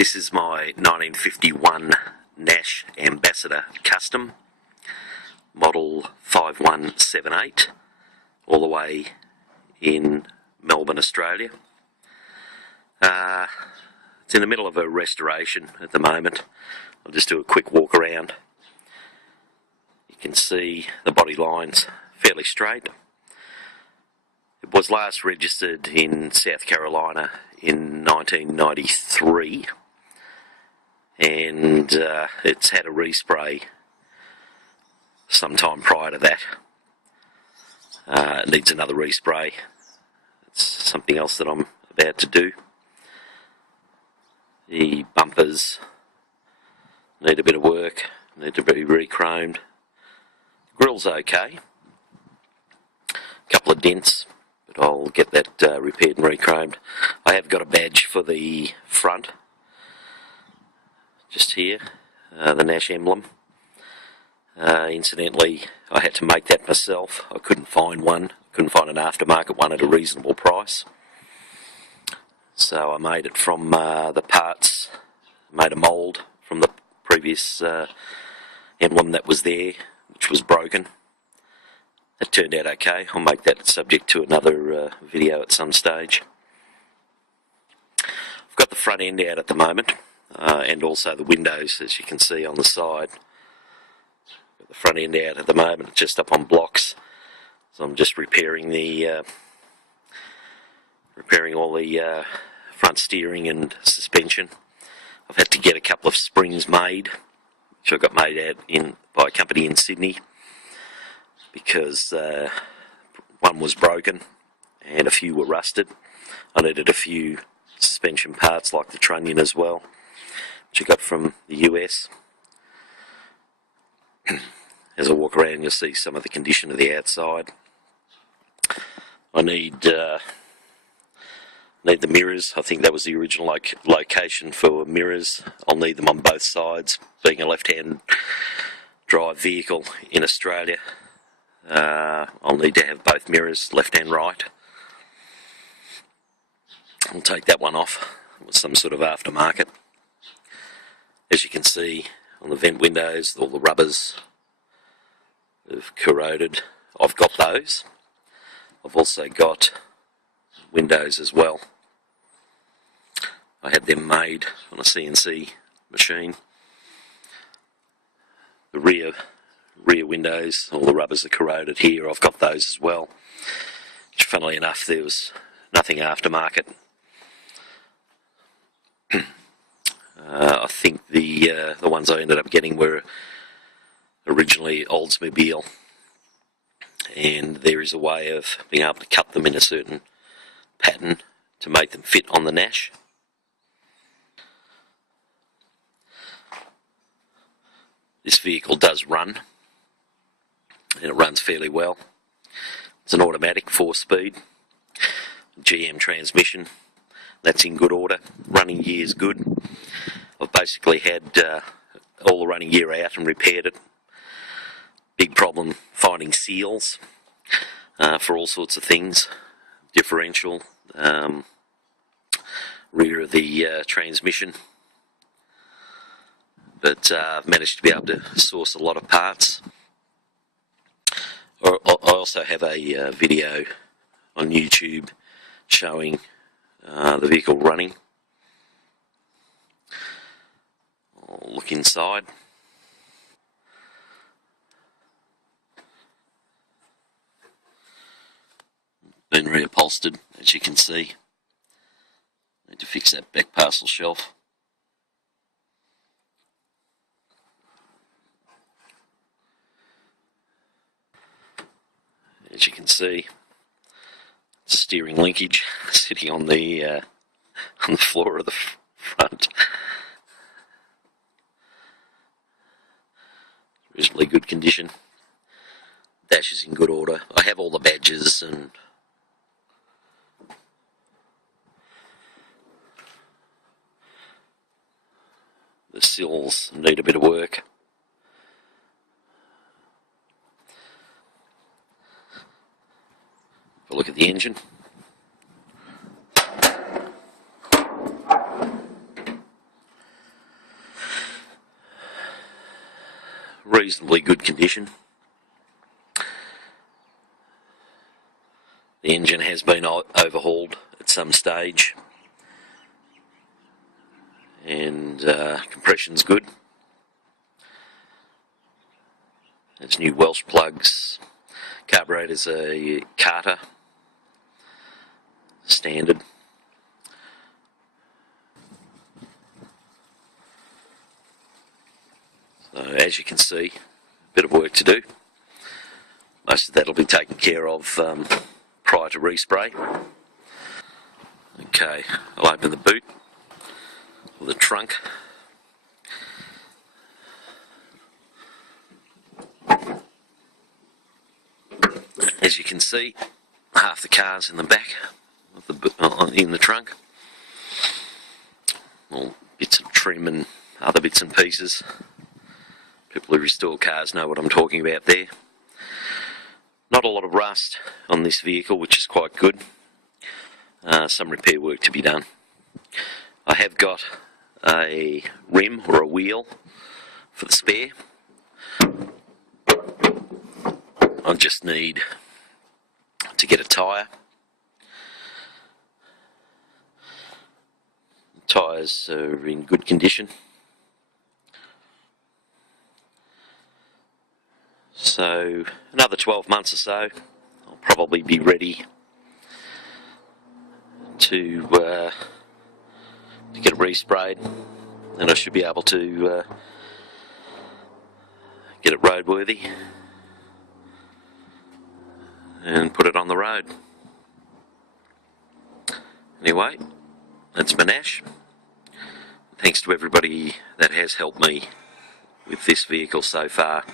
This is my 1951 Nash Ambassador Custom, model 5178, all the way in Melbourne, Australia. It's in the middle of a restoration at the moment. I'll just do a quick walk around. You can see the body lines fairly straight. It was last registered in South Carolina in 1993, and it's had a respray sometime prior to that. It needs another respray. It's something else that I'm about to do. The bumpers need a bit of work, need to be re-chromed. The grill's okay. A couple of dents, but I'll get that repaired and re-chromed. I have got a badge for the front, just here, the Nash emblem. Incidentally, I had to make that myself. I couldn't find one. Couldn't find an aftermarket one at a reasonable price. So I made it from the parts, made a mould from the previous emblem that was there, which was broken. It turned out okay. I'll make that subject to another video at some stage. I've got the front end out at the moment, and also the windows, as you can see on the side. Got the front end out at the moment, just up on blocks. So I'm just repairing the all the front steering and suspension. I've had to get a couple of springs made, which I got made out by a company in Sydney, because one was broken and a few were rusted. I needed a few suspension parts like the trunnion as well, which I got from the US. As I walk around, you'll see some of the condition of the outside. I need the mirrors. I think that was the original location for mirrors. I'll need them on both sides. Being a left-hand drive vehicle in Australia, I'll need to have both mirrors, left and right. I'll take that one off with some sort of aftermarket. As you can see on the vent windows, all the rubbers have corroded. I've got those. I've also got windows as well. I had them made on a CNC machine. The rear windows, all the rubbers are corroded here. I've got those as well. Which, funnily enough, there was nothing aftermarket. I think the ones I ended up getting were originally Oldsmobile, and there is a way of being able to cut them in a certain pattern to make them fit on the Nash. This vehicle does run, and it runs fairly well. It's an automatic 4-speed GM transmission. That's in good order. Running gear's good. I've basically had all the running gear out and repaired it. Big problem finding seals for all sorts of things. Differential, rear of the transmission. But I've managed to be able to source a lot of parts. I also have a video on YouTube showing the vehicle running. I'll look inside. Been reupholstered, as you can see. Need to fix that back parcel shelf. As you can see, steering linkage sitting on the floor of the front. Reasonably good condition. Dash is in good order. I have all the badges, and the sills need a bit of work. Have a look at the engine. reasonably good condition. The engine has been overhauled at some stage, and compression's good. There's new Welsh plugs. Carburetor's a Carter standard. So as you can see, a bit of work to do. Most of that will be taken care of prior to respray. Okay, I'll open the boot, or the trunk. As you can see, half the car's in the back of in the trunk. All bits of trim and other bits and pieces. People who restore cars know what I'm talking about there. Not a lot of rust on this vehicle, which is quite good. Some repair work to be done. I have got a rim or a wheel for the spare. I just need to get a tyre. The tyres are in good condition. So another 12 months or so, I'll probably be ready to get it resprayed, and I should be able to get it roadworthy and put it on the road. Anyway, that's my Nash. Thanks to everybody that has helped me with this vehicle so far.